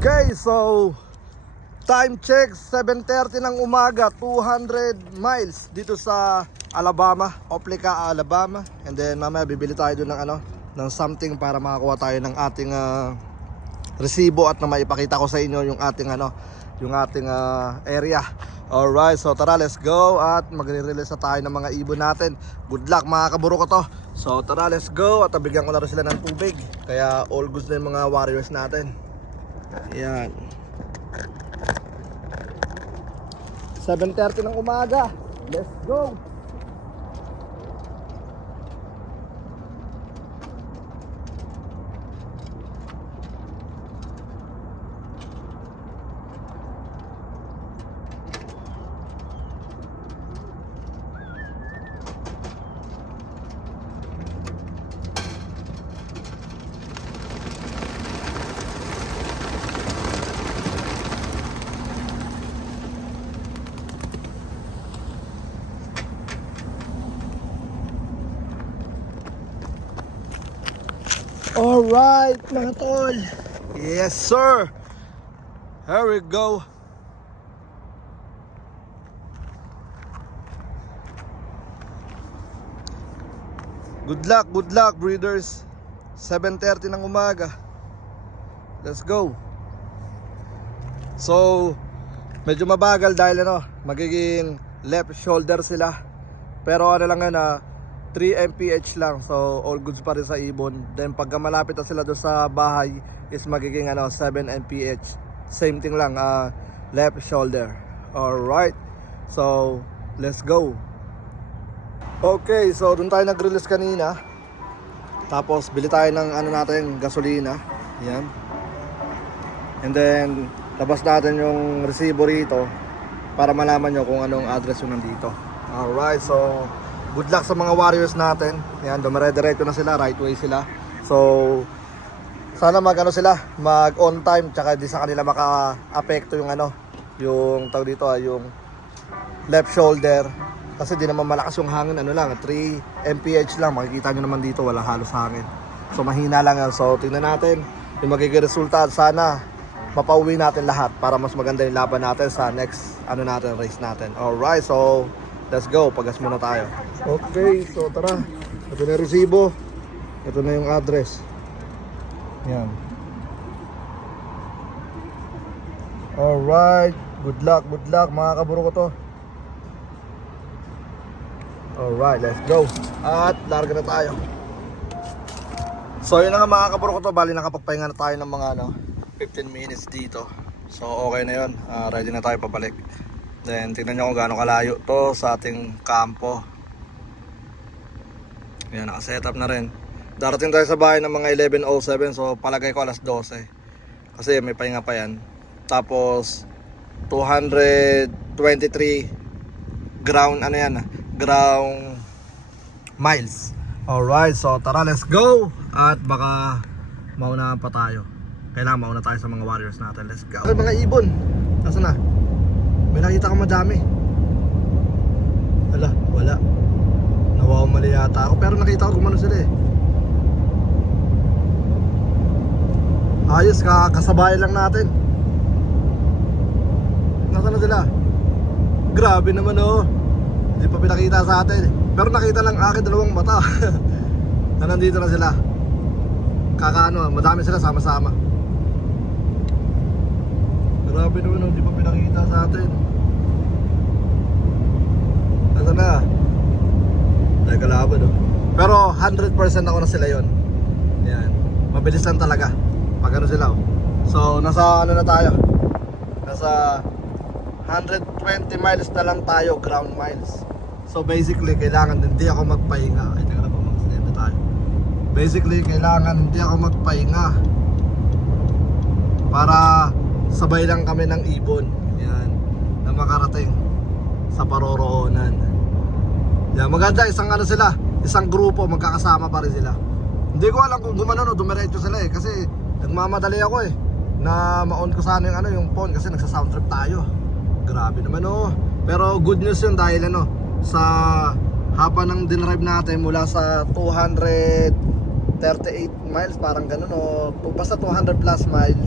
Okay, so time check 7:30 ng umaga, 200 miles dito sa Alabama, Opelika, Alabama. And then mamaya bibili tayo doon ng something para makakuha tayo ng ating resibo at na maipakita ko sa inyo yung ating area. Alright, so tara, let's go at magre-release na tayo ng mga ibon natin. Good luck mga kaburo ko to. So tara, let's go at bigyan ko na rin sila ng tubig. Kaya all goods na yung mga warriors natin. Ayan, 7:30 ng umaga. Let's go. Alright mga tol. Yes sir. Here we go. Good luck breeders. 7:30 ng umaga. Let's go. So medyo mabagal dahil magiging left shoulder sila. Pero lang yan 3 mph lang, so all goods pa rin sa ibon. Then pagka malapit na sila doon sa bahay is magiging 7 mph. Same thing lang, left shoulder. Alright, so let's go. Okay, so doon tayo nag-release kanina. Tapos bili tayo ng natin, gasolina. Yan. And then labas natin yung resibo rito para malaman nyo kung anong address yung nandito. Alright, so good luck sa mga warriors natin. Yan, dumire-diretso na sila, right way sila. So sana mag on time, tsaka di sa kanila maka-apekto yung yung tawag dito, yung left shoulder. Kasi di naman malakas yung hangin, 3 mph lang. Makikita nyo naman dito, wala halos hangin. So mahina lang yan. So tingnan natin yung magiging resulta. Sana mapauwi natin lahat para mas maganda yung laban natin sa next race natin. Alright, so let's go, pagas muna tayo. Okay, so tara. Ito na yung resibo. Ito na yung address. Yan. Alright, good luck mga kaburo ko to. Alright, let's go. At larga na tayo. So yun na nga mga kaburo ko to. Bali nakapagpahinga na tayo ng mga 15 minutes dito. So okay na yun, ready na tayo pabalik. Then tingnan nyo kung gaano kalayo to sa ating kampo. Ayan, nakasetup na rin. Darating tayo sa bahay ng mga 11:07. So palagay ko alas 12 kasi may pahinga pa yan. Tapos 223 ground ground miles. Alright, so tara, let's go. At baka maunahan pa tayo. Kailangan mauna tayo sa mga warriors natin. Let's go. Okay, mga ibon, nasaan na? May nakita ka madami. Wala. Nawawamali yata ako. Pero nakita ko gumano sila eh. Ayos, kasabay lang natin. Nasaan na sila? Grabe naman Hindi pa pinakita sa atin. Pero nakita lang akin dalawang mata. Na nandito na sila. Madami sila sama-sama. Grabe naman hindi pa pinakita sa atin. Nasaan na? Dahil kalaban Pero 100% ako na sila yon. Yan. Mabilis lang talaga pag sila So nasa na tayo? Nasa 120 miles na lang tayo, ground miles. So basically kailangan hindi ako magpahinga. Ay teka na po, mag-stand tayo. Basically kailangan hindi ako magpahinga para sabay lang kami ng ibon. Yan, na makarating sa paroroonan. Yan, maganda, isang grupo, magkakasama pa rin sila. Hindi ko alam kung gumano dumiretso sila kasi nagmamadali ako na ma-on ko sana yung phone kasi nagsa-sound trip tayo. Grabe naman Pero good news yun dahil sa haba ng dinrive natin mula sa 238 miles, parang ganun basta 200 plus mile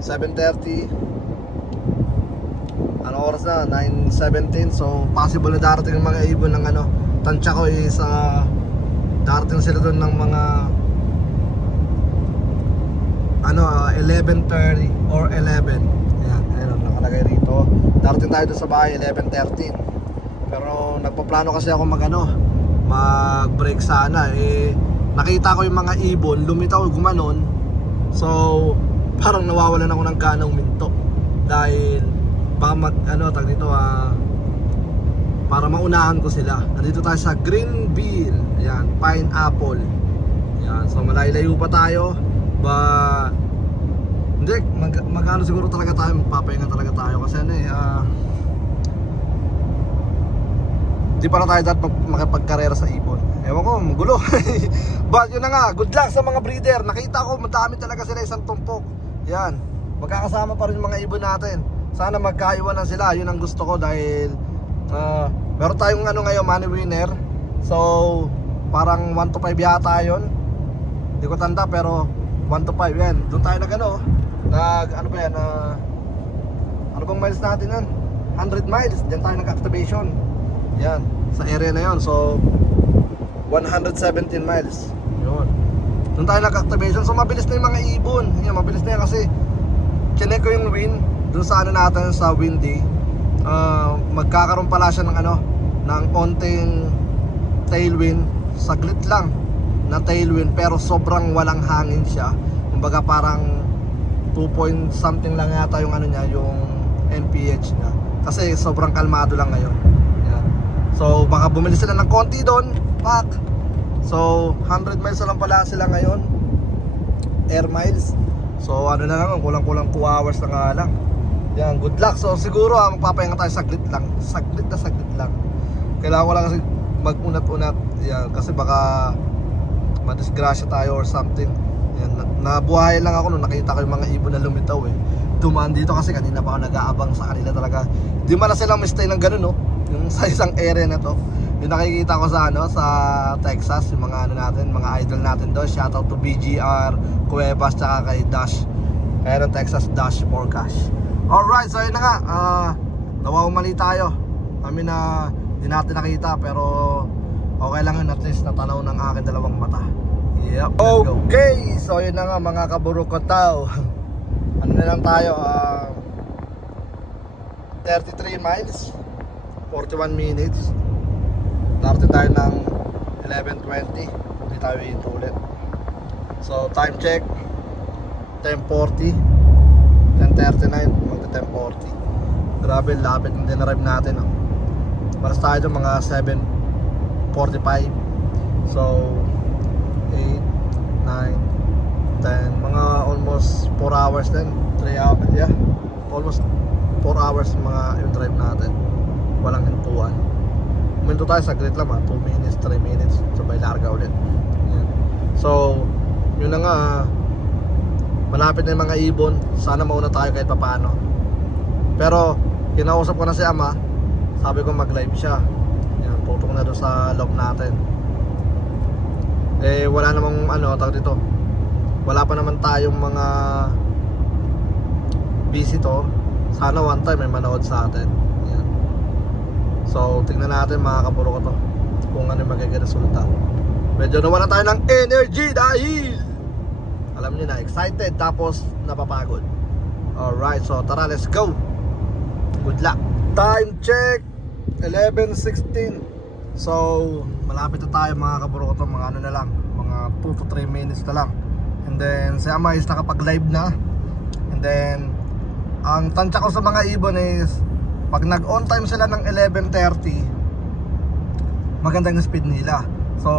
7:30. Ano oras na? 9:17. So possible na darating yung mga ibon ng ano. Tansya ko is darating sila doon ng mga 11:30 or 11. Ayan, ayun nakalagay rito. Darating tayo doon sa bahay 11:13. Pero nagpaplano kasi ako mag-break sana. Nakita ko yung mga ibon lumitaw gumanon. So parang nawawalan ako ng ganang minto dahil baka para maunahan ko sila. Nandito tayo sa Greenville. Ayan, Pineapple. Ayan, so malayo pa tayo. Hindi, mag-ano siguro talaga tayo, magpapahinga talaga tayo kasi di pa na tayo dapat makipagkarera sa ibon. Ewan ko, magulo. But yun na nga, good luck sa mga breeder. Nakita ko, madami talaga sila isang tumpok. Yan, magkakasama pa rin yung mga ibon natin. Sana magkaiwanan sila, yun ang gusto ko dahil meron tayong ngayon, money winner. So, parang 1 to 5 yata yun. Hindi ko tanda pero 1 to 5 yan. Doon tayo ano bang miles natin yan? 100 miles, diyan tayo nag-activation. Yan, sa area na yon. So 117 miles. Yun. Doon tayo nag-activation. So mabilis na yung mga ibon. Yan, mabilis na yan kasi chinek ko yung wind doon sa natin sa windy. Magkakaroon pala siya ng onting tailwind. Saglit lang na tailwind pero sobrang walang hangin siya. Kumbaga parang 2 point something lang yata yung yung NPH niya. Kasi sobrang kalmado lang ngayon. Yan. So baka bumili sila ng konti doon, pak. So 100 miles na lang pala sila ngayon. Air miles. So na lang, kulang-kulang 2 hours na nga lang. Yan, good luck. So siguro magpapahinga tayo saglit lang. Saglit lang. Kailangan ko lang kasi mag-unat-unat. Yan, kasi baka madisgrasya tayo or something. Yan, nabuhay lang ako nung nakita ko yung mga ibon na lumitaw Dumaan dito kasi kanina pa ako nag-aabang sa kanila talaga. Di man na silang mistay ng ganun yung sa isang area na to. Yung nakikita ko sa sa Texas, yung mga natin, mga idol natin doon. Shoutout to BGR, Cuevas, tsaka kay Dash. Kaya ng Texas Dash for Cash. Alright, so yun na nga, nawawamali tayo. Kami na di natin nakita pero okay lang yun, at least natanaw ng aking dalawang mata. Yep. Okay, so yun na nga mga kaburukotaw. Ano na lang tayo, 33 miles 41 minutes. Darating tayo ng 11:20. Hindi tayo hinto ulit. So time check 10:40 10:39 10:40. Grabe, lapit ng dinarive natin Maras tayo dyan mga 7:45. So 8, 9, 10, mga almost 4 hours din. 3 hours, yeah, almost 4 hours mga yung drive natin. Walang hintuan. Huminto tayo saglit lang 2 minutes, 3 minutes. Sabay larga ulit. Yan. So yun na nga, malapit na yung mga ibon. Sana mauna tayo kahit papaano. Pero kinausap ko na si ama. Sabi ko mag-live siya. Yan, tutok na doon sa loob natin. Wala namang tawag dito. Wala pa naman tayong mga busy to. Sana one time may manood sa atin. Yan. So tingnan natin mga kaburo ko to kung ano yung magiging resulta. Medyo nawalan tayo ng energy dahil alam niyo na, excited tapos napapagod. Alright, so tara, let's go. Good luck. Time check 11:16. So malapit na tayo mga kaburo ko to. Mga na lang, mga 2 to 3 minutes na lang. And then si ama is nakapag-live na. And then ang tansya ko sa mga ibon is pag nag-on time sila ng 11:30, maganda yung speed nila. So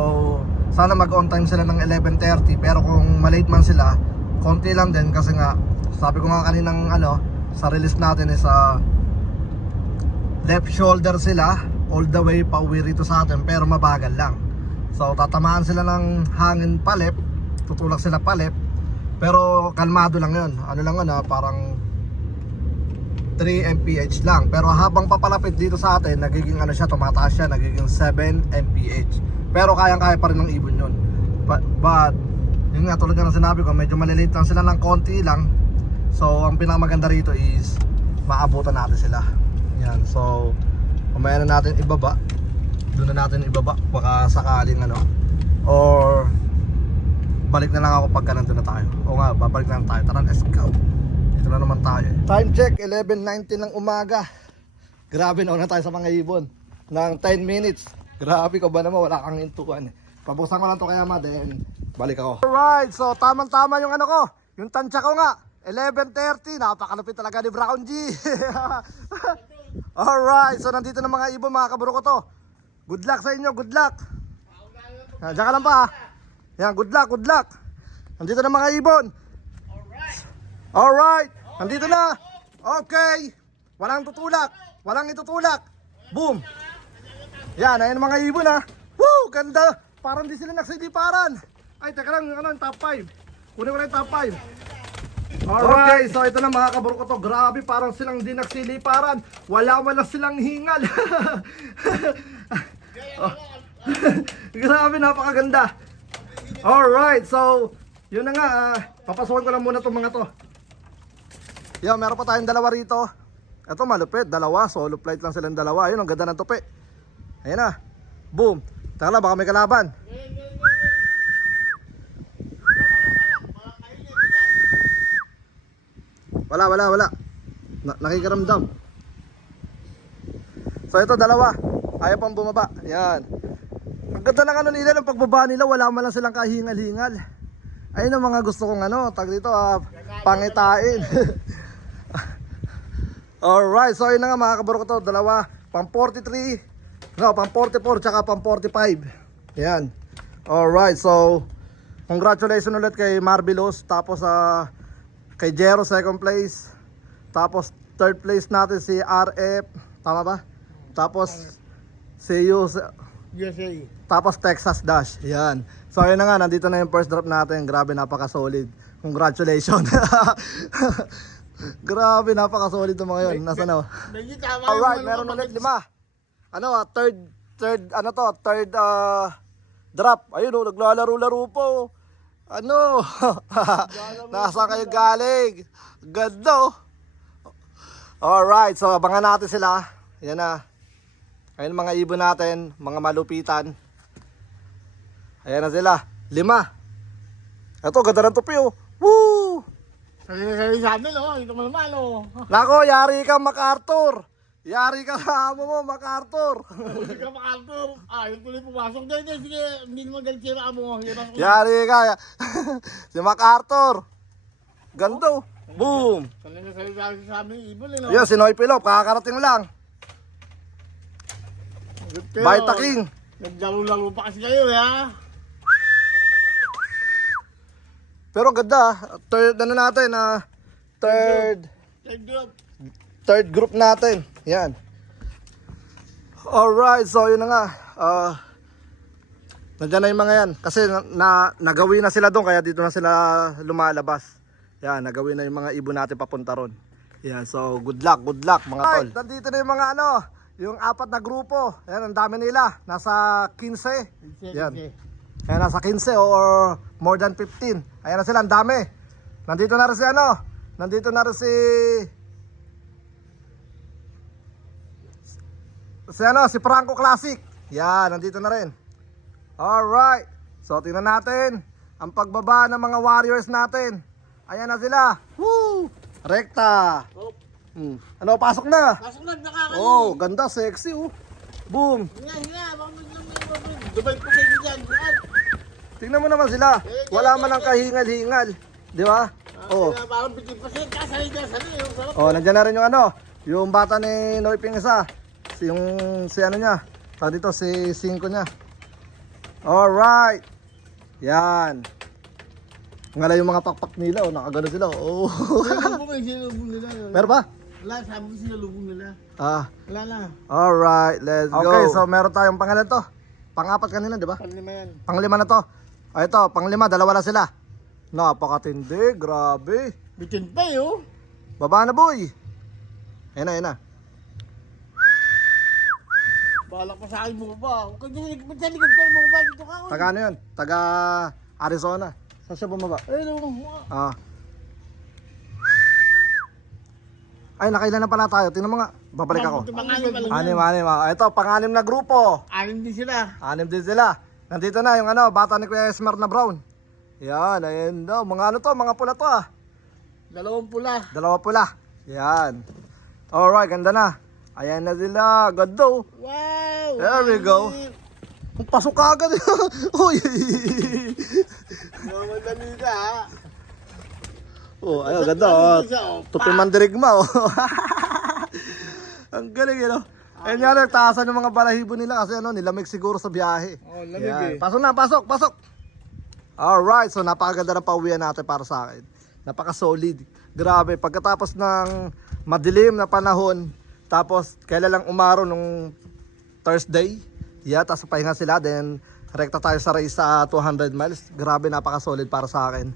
sana mag-on time sila ng 11:30. Pero kung malate man sila, konti lang din kasi nga sabi ko nga kaninang sa release natin is left shoulder sila all the way pa uwi rito sa atin, pero mabagal lang. So tatamaan sila ng hangin palep, tutulak sila palep, pero kalmado lang yun. Parang 3 mph lang. Pero habang papalapit dito sa atin, nagiging tumataas siya, nagiging 7 mph. Pero kayang-kaya pa rin ng ibon yun. But Yun nga, tulad nga ng sinabi ko, medyo malilate lang sila ng konti lang. So ang pinakamaganda rito is maabutan natin sila. Yan, so mamaya na natin ibaba. Doon na natin ibaba, baka sakaling ano, or balik na lang ako pagka nandun na tayo. O nga, babalik na lang tayo. Tara, let's go. Dito na naman tayo. Time check, 11:19 ng umaga. Grabe, nauna tayo sa mga ibon ng 10 minutes. Grabe ko ba naman, wala kang intuan. Pabuksan ko lang to kaya then balik ako. Alright, so tamang-tama yung ano ko, yung tansya ko nga. 11:30, napakalupit talaga ni Brown G. Alright, so nandito na mga ibon, mga kaburo ko to. Good luck sa inyo, good luck. Diyan ka lang pa. Yan, good luck, good luck. Nandito na mga ibon. Alright, nandito na. Okay, walang tutulak, walang itutulak. Boom. Yan, ayan mga ibon ha. Woo, ganda. Parang di sila nagsiliparan. Ay, teka lang, yung ano, yung top 5. Kunin ko na yung top 5. Alright, okay, so ito na mga kaburo ko to. Grabe, parang silang di nagsiliparan. Wala silang hingal. Oh. Grabe, napakaganda. Alright, so yun na nga, papasukin ko lang muna itong mga to. Yan, meron pa tayong dalawa rito. Ito malupit, dalawa, solo flight lang silang dalawa. Ayun, ang ganda ng tupi. Ayan na, boom. Taka lang, baka may kalaban. Wala. Nakikiramdam. So ito, dalawa. Ayaw pang bumaba. Yan. Ang ganda ng ano nila, ng pagbaba nila, wala man lang silang kahingal-hingal. Ayun ang mga gusto kong ano, tag dito, pangitain. Alright, so yun na nga mga kaburo ko to, dalawa, pang 43, no, pang 44, tsaka pang 45. Yan. Alright, so congratulations ulit kay Marvelous, tapos kay Jero second place, tapos third place natin si RF, tama ba? Tapos si USA, tapos Texas Dash. Yan. So ayun na nga, nandito na yung first drop natin. Grabe, napaka-solid. Congratulations. Grabe, napaka-solid ng mga yun. Nasa na? Alright, meron ulit 5. Ano, third drop. Ayun, naglalaro-laro po. Ano? Nasaan kayo galing? Ganda. Alright, so abangan natin sila. Yan na. Ayun mga ibon natin, mga malupitan. Ayan na sila, 5. Ito, ganda ng tupi oh. Woo! Sabi sa amin oh, ito naman oh. Nako, yari ka MacArthur. Yari ka amo mo MacArthur. Hindi ka makalto. Yung tuloy pumasok. Sige, hindi naman galit sila mo. Yari ka. Si MacArthur. Ganda oh. Boom. Kanina sa amin, ibon eh no. Yan, si Noy Pilop, kakarating lang. Baita King. Naglaro-laro pa kasi kayo ha. Pero ganda, third ano natin, third group natin. Yan. Alright, so yun na nga. Nandiyan na yung mga yan. Kasi nagawin na sila doon, kaya dito na sila lumalabas. Yan, nagawin na yung mga ibon natin papunta ron. Yan, so good luck mga tol. Nandito na yung mga ano, yung 4 na grupo. Yan, ang dami nila. Nasa 15. Yan. Ayan, nasa 15 or more than 15. Ayan na sila, ang dami. Nandito na rin si ano. Nandito na rin si Franco Classic. Yan, nandito na rin. Alright. So, tingnan natin ang pagbaba ng mga warriors natin. Ayan na sila. Woo! Rekta. Ano, pasok na. Pasok na, nakakali. Oh, ganda, sexy oh. Boom. Hinga. Dubai po kayo dyan. Tingnan mo naman sila. Wala man ang kahingal-hingal. Di ba? Oh. Parang bitin pa siya. Kasali dyan. Oh, nandiyan na rin yung ano. Yung bata ni Noy Ping isa. Si ano niya. Tawag dito, si 5 niya. Alright. Yan. Ngala yung mga pakpak nila. Oh, nakagano sila. Oh. Sinalubong nila. Meron ba? Wala, sabi ko sinalubong nila. Wala na. Alright, let's go. Okay, so meron tayong pangalan to. Pang-4 kanina, di ba? Panglima yan. Pang-5 na to. Ito, pang-5, dalawa na sila. Napakatindi, grabe. Bitin pa yun. Baba na boy. Ayun na. Balak pa sa akin mo ba? Ba't sa likod kayo mo ba? Dito ka. Taga ano yun? Taga Arizona. Saan siya bumaba? Ayun o. Ah. Ay, nakailan na pala tayo. Tingnan mo nga. Babalik ako. Pangalim pa lang yan. Anim. Ito, pang-anim na grupo. Anim din sila. Anim din sila. Nandito na yung ano, bata ni Kuya Esmer na brown. Yan, ayun daw. Mga ano to, mga pula to ah. Dalawang pula. Dalawa pula. Yan. Alright, ganda na. Ayan na sila. Ganda. Wow! There we go. Pasok ka agad. Uy. Mamadali ka ha. Oh, ayun, ganda. Oh. Tupi mandirigma. Oh. Ang galing yun. Ayun nga, nagtaasan yung mga balahibo nila kasi ano, nilamig siguro sa biyahe. Oh, lamig Yan. eh. Pasok na, pasok. Alright, so napakaganda ng pauwian natin para sa akin. Napaka-solid. Grabe, pagkatapos ng madilim na panahon, tapos kailan lang umaraw nung Thursday, tapos pahinga sila, then rekta tayo sa race sa 200 miles. Grabe, napaka-solid para sa akin.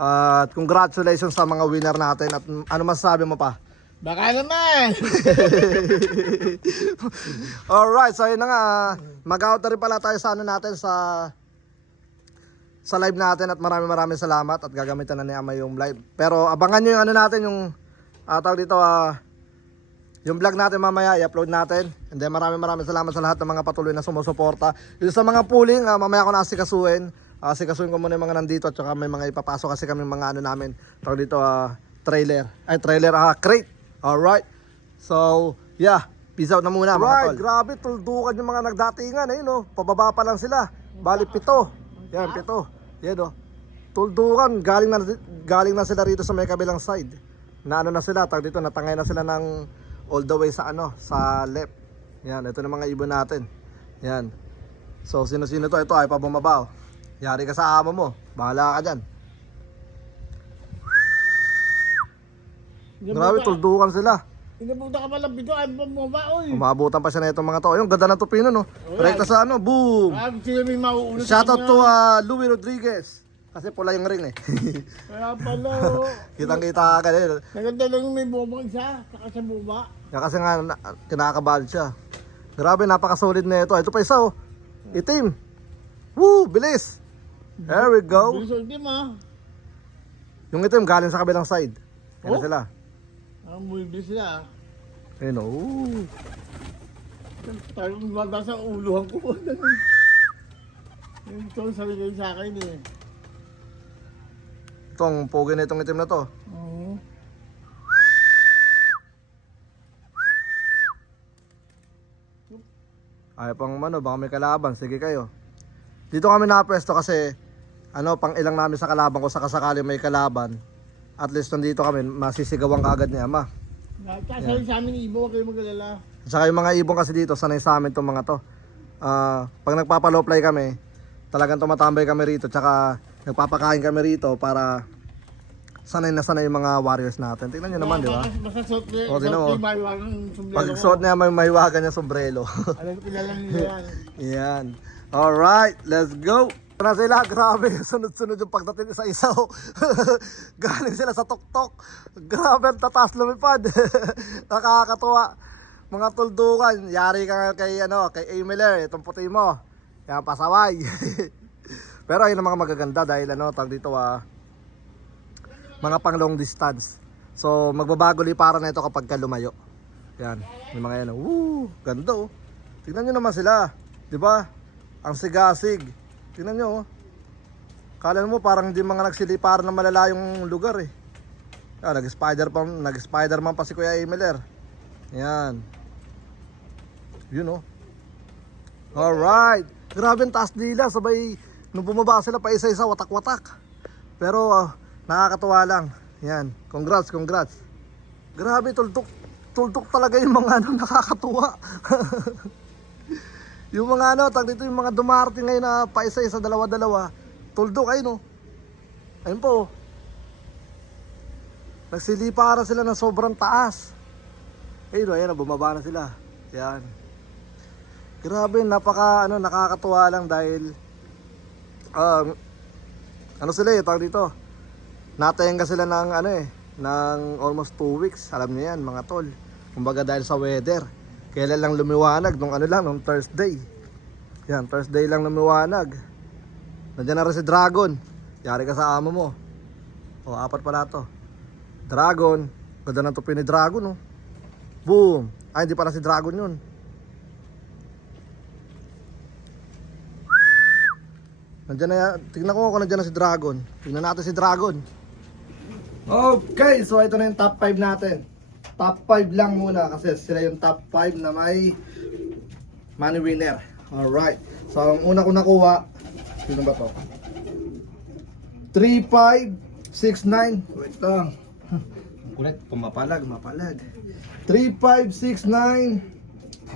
At congratulations sa mga winner natin. At ano masasabi mo pa? Baka naman. Alright, so yun na nga. Mag-out na rin pala tayo sa ano natin sa live natin at maraming salamat at gagamitan na ni Ama yung live. Pero abangan nyo yung ano natin, yung tawag dito, yung vlog natin mamaya, i-upload natin. And then maraming salamat sa lahat ng mga patuloy na sumusuporta. Yung sa mga pooling, mamaya ko na asikasuhin. Asikasuhin ko muna yung mga nandito at saka may mga ipapasok kasi kami mga ano namin. Tawag dito, crate. Alright. So, yeah. Peace out na muna mga tol. Grabe, tuldukan yung mga nagdatingan. Ayun oh, pababa pa lang sila. Bali 7. Yan, 7. Yan oh. Tuldukan, galing na sila rito sa may kabilang side. Na ano na sila, tawag dito, natangay na sila ng all the way sa ano, sa left. Yan, ito na mga ibon natin. Yan. So, sino-sino to? Ito ay pabumaba oh. Yari ka sa amo mo. Bahala ka dyan. Grabe, tuldukan sila. Inabuta ka pala bito, ay bumaba, oy. Umabutan pa siya na itong mga to. Yung ganda ng tupino, no? Rekta sa ano, boom! Sila may mauuna. Shoutout to Louie Rodriguez. Kasi pula yung ring eh. Kaya pala, oh. Kitang-kita ka din. Naganda lang yung may bumang isa, saka sa buba. Kasi nga, kinakabahan siya. Grabe, napakasolid na ito. Ito pa isa, oh. Itim. Woo! Bilis! There we go. Bilis ang team, ha. Yung itim, galing sa kabilang side. Yan Oh? sila. Ang mulbis sila. Ayun, oh. Tayo mada sa uluhan ko. Yung ito, sabi kayo sa akin eh. Itong pogi na itong itim na to. Oo. Ay pang ano, baka may kalaban. Sige kayo. Dito kami napwesto kasi ano, pang ilang namin sa kalaban ko sa kasakali may kalaban. At least nandito kami, masisigawan ka agad ni Ama. Kasi sa amin ibo, huwag kayo mag-alala. At saka yung mga ibon kasi dito, sanay sa amin itong mga to. Pag nagpapalow-fly kami, talagang tumatambay kami rito. Tsaka nagpapakain kami rito para sanay na sanay yung mga warriors natin. Tingnan nyo naman, di ba? Basta suot niya, O, tingnan mo. sombrero Pag ko. suot niya, may mahiwagan niya sombrero. Alam ko kilala nila yan. Yan. Alright, let's go. Na sila, grabe, sunod-sunod yung pagdating isa-isa. Galing sila sa tuktok. Grabe, ang tatas lumipad. Nakakatuwa. Mga tuldukan, yari ka kay A. Miller, itong puti mo. Yan, pasaway. Pero ayun ang mga magaganda dahil tag dito mga pang long distance. So magbabago liparan na ito kapag ka lumayo. Yan, may mga yan. Woo, ganda oh. Tingnan nyo naman sila, 'di ba? Ang sigasig. Tingnan nyo oh. Kala mo parang hindi mga nagsiliparan na malalayong lugar eh. Yan, nag-Spider-Man pa si Kuya Emiller. Yan. Yun oh. Alright. Grabe ang taas nila. Sabay, nung bumaba sila pa isa-isa, watak-watak. Pero, nakakatuwa lang. Yan. Congrats. Grabe, tuldok talaga yung mga nakakatuwa. Yung mga dito yung mga dumarating ngayon na pa isa-isa, dalawa-dalawa. Tuldok ayun oh. Ayun po oh. Nagsiliparan sila ng sobrang taas. Ayun oh, ayan, bumaba na sila. Yan. Grabe, nakakatuwa lang dahil sila tawag dito. Natenga sila ng ng almost 2 weeks. Alam niyo yan mga tol. Kumbaga dahil sa weather. Kailan lang lumiwanag nung Thursday. Yan, Thursday lang lumiwanag. Nandiyan na rin si Dragon. Yari ka sa amo mo. O, 4 pala to. Dragon. Ganda ng tupi ni Dragon, oh. Boom. Ay, hindi pala si Dragon yun. Nandiyan na yan. Tignan ko kung nandiyan na si Dragon. Tignan natin si Dragon. Okay, so ito na yung top 5 natin. Top 5 lang muna kasi sila yung top 5 na may money winner. Alright. So ang una ko nakuha, sino ba to? 3569. Wait lang. Ang kulit, pumapalag. 3569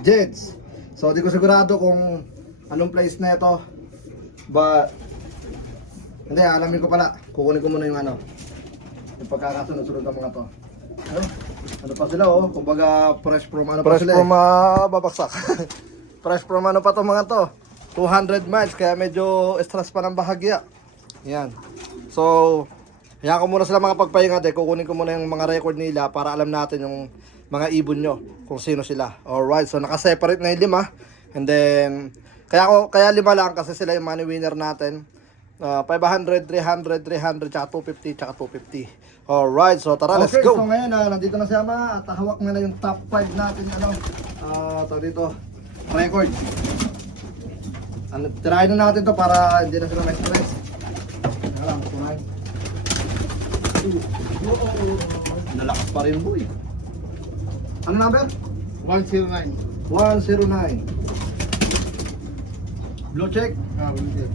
Jets. So di ko sigurado kung anong place na ito. But hindi, alamin ko pala. Kukunin ko muna yung ano, yung pagkakasunod-sunod ng mga to. Ano pa sila, oh? Kumbaga fresh from ano pa sila, fresh from babaksak. Fresh from ano pa to mga to, 200 miles, kaya medyo stress pa ng bahagya. Yan. So hayaan ko muna sila mga pagpahinga. Kukunin ko muna yung mga record nila para alam natin yung mga ibon nyo, kung sino sila. Alright, so naka-separate na yung 5. And then kaya 5 lang kasi sila yung money winner natin. 500, 300, 300, tsaka 250, tsaka 250. Alright, so tara, let's go. Okay, so ngayon nandito na si Ama at hawak na yung top 5 natin. Ito dito, record. Tirahin na natin to para hindi na sila may stress. Lang, kunain. Nalakas pa rin, boy. Ano number? 109. 109. Blue check. Blue check.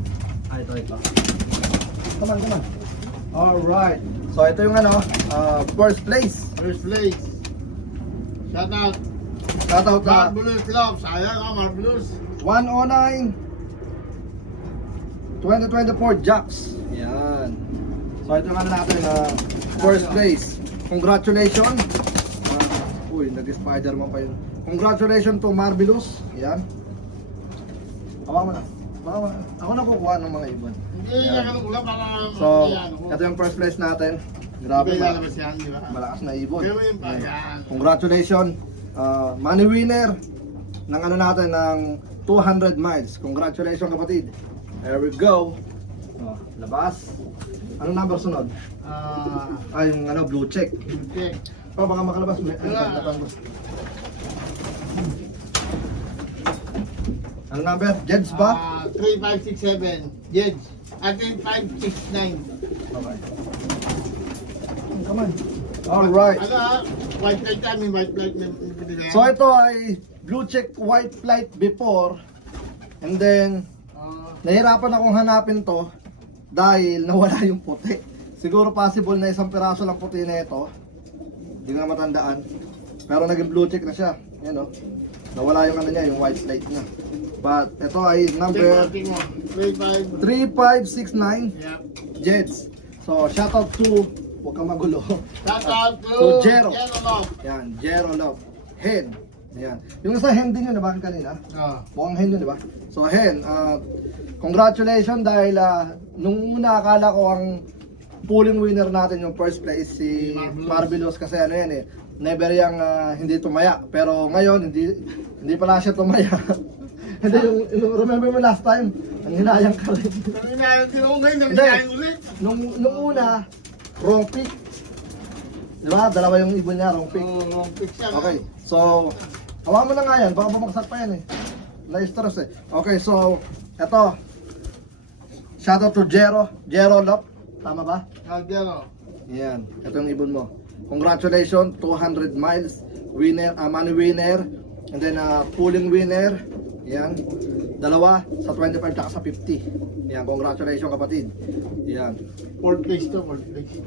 Ito. Come on. Alright. So ito yung ano, first place. First place. Shout out. Marvelous Love. Sayang Marvelous. 109 2024 Jacks. Yan. So ito yung ano natin, first place. Congratulations. Uy, nag-Spider-Man pa yun. Congratulations to Marvelous. Yan. Hawa mo na. Ako na kukuha ng mga ibon. Hindi niya ganun ulam para... So, ito yung first place natin. Grabe, lalabas yan, di ba? malakas na ibon. Pero yun pa, yan. Congratulations. Money winner ng ano natin, ng 200 miles. Congratulations, kapatid. There we go. Labas. Anong number sunod? Yung ano, blue check. Blue check. Baka makalabas. Anong number? Jeds ba? 3567. Jeds. 3569. Okay. Come on. Alright. White light kami, white light. So ito ay blue check white flight before. And then nahirapan akong hanapin to dahil nawala yung puti. Siguro possible na isang piraso lang puti na ito. Hindi nga matandaan. Pero naging blue check na siya. Yan o. Nawala yung ano niya, yung white flight niya. But ito ay number 3569 Yep. Jets. So shout out to, huwag kang magulo. Shout out to Jero. Love. Yan, Jero Love. Hen. Yan. Yung isa hen din yun, diba kanina? Mukhang hen yun, diba? So hen, congratulations dahil nung una akala ko ang pulling winner natin yung first place si Marvelous kasi ano yan never yang hindi tumaya. Pero ngayon hindi pala siya tumaya. Hindi yung remember mo last time, ang hinayang ka rin. Ang hinayang din ako ngayon, ang hinayang ulit. Nung una, wrong pick. Diba? Dalawa yung ibon niya, wrong pick. Wrong pick siya. Okay, so hawa mo na nga yan, baka bumagsak pa yan na-stress Okay, so eto, shoutout to Jero Lop, tama ba? Jero. Yan, ito yung ibon mo. Congratulations, 200 miles winner, money winner, and then pulling winner. Yan, dalawa sa 25 at sa 50. Yan, congratulations kapatid. Yan. Fourth place to, fourth place.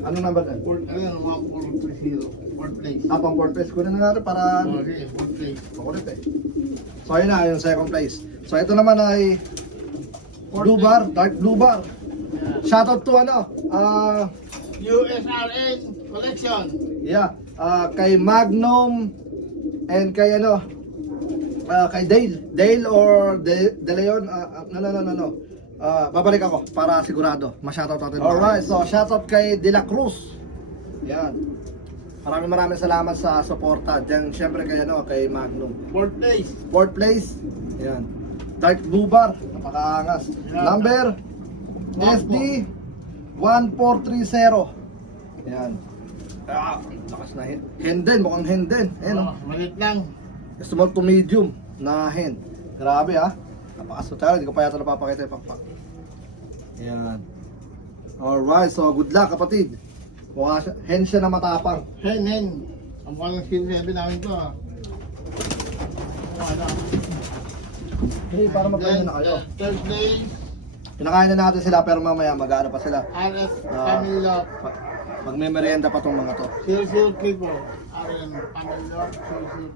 Anong number na? Fourth place. Pang fourth place. Kunin na natin para... Okay, fourth place. Makulit So ayun na, yung second place. So ito naman ay blue bar, dark blue bar. Shoutout to USRN Collection. Yeah, kay Magnum and kay kay Dale or De Leon. No. Babalik ako para sigurado. Ma-shoutout natin. Alright, so shoutout kay De La Cruz. Yan. Maraming salamat sa suporta. Diyan syempre kay Magnum. Fourth place. Fourth place. Yan. Dark Blue Bar. Napakaangas. Yeah. Number SD 1430. Yan. Lakas na hen. Hen din, mukhang hen din. Ayan, oh. Malit lang. Small to medium na hen. Grabe ha. Napakasutara, hindi ko pa yata napapakita yung pakpak. Yan. Alright, so good luck kapatid. Mukha siya, hen siya na matapang. Hen. Ang mukhang skin level namin to ah. Ano? Hey, para magkain na kayo. Thursday, Pinakain na natin sila pero mamaya mag-ano pa sila. RS Family Lock. Magme-merienda pa tong mga to. 003 po. RM Family Lock.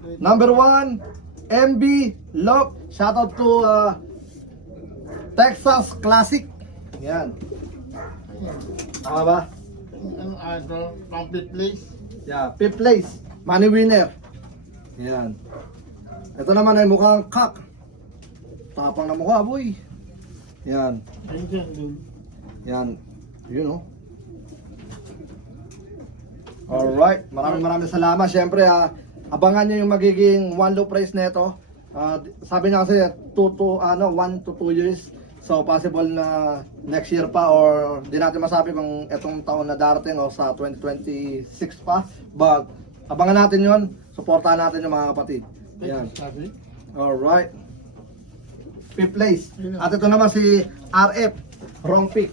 003. Number 1, MB Lock. Shoutout to Texas Classic. Yan. Tama ba? Ano ito? Complete place. Yeah, 5th place. Money winner. Yan. Ito naman ay mukhang kak. Tapang na mukha, boy. Yan. Ayun siya, dude. Yan. Yun, oh. Alright. Maraming salamat. Siyempre, abangan nyo yung magiging one low price nito. Sabi niya kasi 1 to 2 years. So possible na next year pa or di natin masabi kung etong taon na darating o sa 2026 pa. But abangan natin yon, suportahan natin yung mga kapatid. Yan. Sabi? Alright. 5th place. At ito naman si RF, wrong pick.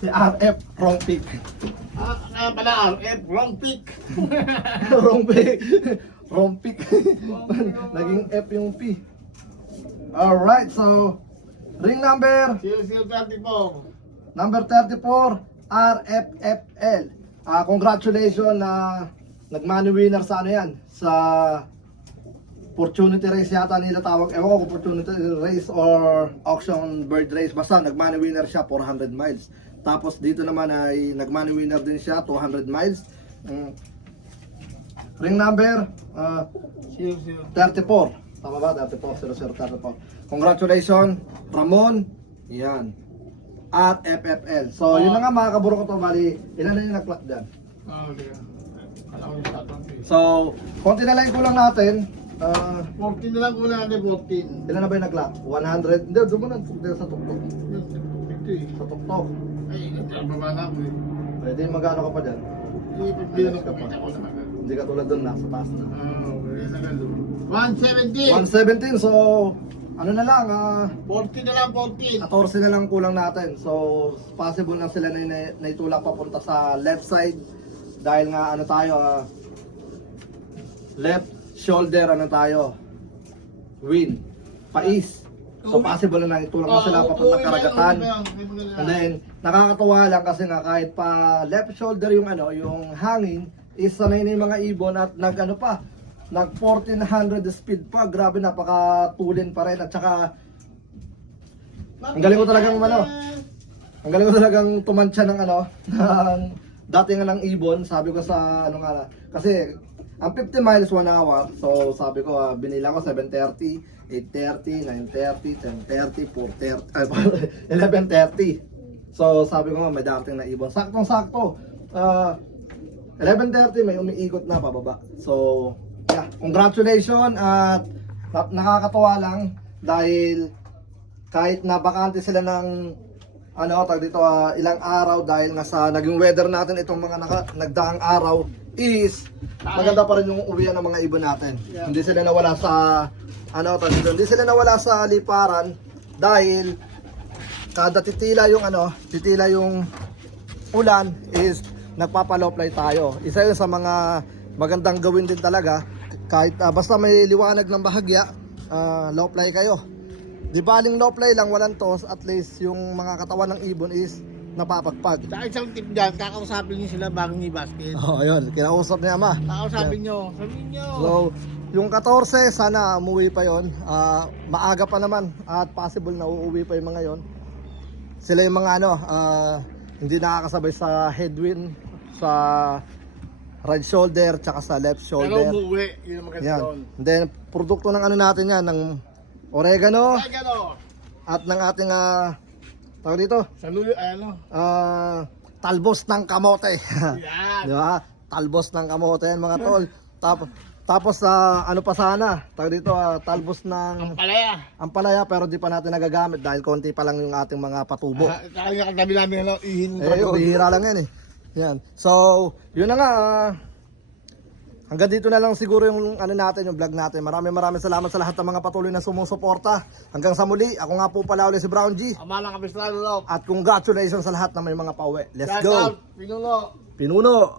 Si RF, wrong pick. Kaya pala RF, wrong pick. Wrong pick. Wrong pick. Naging F yung P. Alright, so ring number 0034. number 34, RFFL. Congratulations na nag-money winner sa ano yan, sa opportunity race yata nila tawag. Ewan ko kung opportunity race or auction bird race. Basta nag-money winner siya 400 miles. Tapos dito naman ay nag-money winner din siya 200 miles. Ring number 34. Tama ba? 34, 0034. Congratulations, Ramon. Yan. At FFL. So, yun na nga mga kaburo ko to. Bali, ilan na yung nag-clock dyan? Okay. Alam ko yung tatang. So, konti na lang yung kulang natin. 14 na lang kulang natin, 14. Ilan na ba yung nag-clock? 100? Hindi, doon mo na sa tuktok. 50. Sa tuktok. Ay, ang baba na ako eh. Pwede magkano ka pa dyan? Hindi na kapita ko na agad. Hindi ka tulad doon, nasa taas na. Okay, na galo. 170. 117, so ano na lang, 40 na lang, 14. 14 na lang kulang natin. So possible na sila na naitulak papunta sa left side. Dahil nga ano tayo, left shoulder ano tayo, win, pais. So possible na itulak na sila papunta karagatan. And then nakakatuwa lang kasi nga kahit pa left shoulder yung ano, yung hangin, is sanay na yung mga ibon at nag 1400 speed pa. Grabe, napakatulin pa rin. At saka ang galing ko talagang ang galing ko talagang tumantya ng ng dating ng ibon. Sabi ko sa kasi ang 50 miles 1 hour. So sabi ko binilang ko 7:30, 8:30, 9:30, 10:30, 4:30, 11:30. So sabi ko may dating na ibon. Saktong-sakto. 11:30 may umiikot na pababa. So yeah, congratulations at nakakatuwa lang dahil kahit na bakante sila ng ilang araw dahil nga sa naging weather natin itong mga nagdaang araw is maganda pa rin yung uwian ng mga ibon natin. Yeah. Hindi sila nawala sa hindi sila nawala sa liparan dahil kada titila yung ulan is nagpapa-low fly tayo. Isa yun sa mga magandang gawin din talaga kahit basta may liwanag ng bahagya, low fly kayo. Di baling low fly lang walang toss, at least yung mga katawan ng ibon is napapagpag. Sa isang tip dyan, kakausapin niyo sila bago ni basket. Oh, ayun, kinausap niya ama. Kakausapin niyo, sabihin niyo. So, yung 14 sana umuwi pa yon. Maaga pa naman at possible na uuwi pa yung mga yon. Sila yung mga hindi nakakasabay sa headwind, sa right shoulder, tsaka sa left Pero shoulder. umuwi, yun ang maganda Yan. doon. And then, produkto ng natin yan, ng oregano Ay, gano. at ng ating, tawag dito, Sa luyo, talbos ng kamote. Yan. Di ba? Talbos ng kamote yan mga tol. Tapos, Tapos ano pa sana, tawag dito, talbos ng Palaya. ampalaya pero di pa natin nagagamit dahil konti pa lang yung ating mga patubo. Saka yung katabi namin, ano, ihin. Bihira lang yan eh. Yan. So, yun na nga. Hanggang dito na lang siguro yung ano natin, yung vlog natin. Maraming salamat sa lahat ng mga patuloy na sumusuporta. Hanggang sa muli, ako nga po pala ulit si Brown G. Amalang kapistrado daw. At congratulations sa lahat na may mga pauwi. Let's Shout go! out, Pinuno. Pinuno!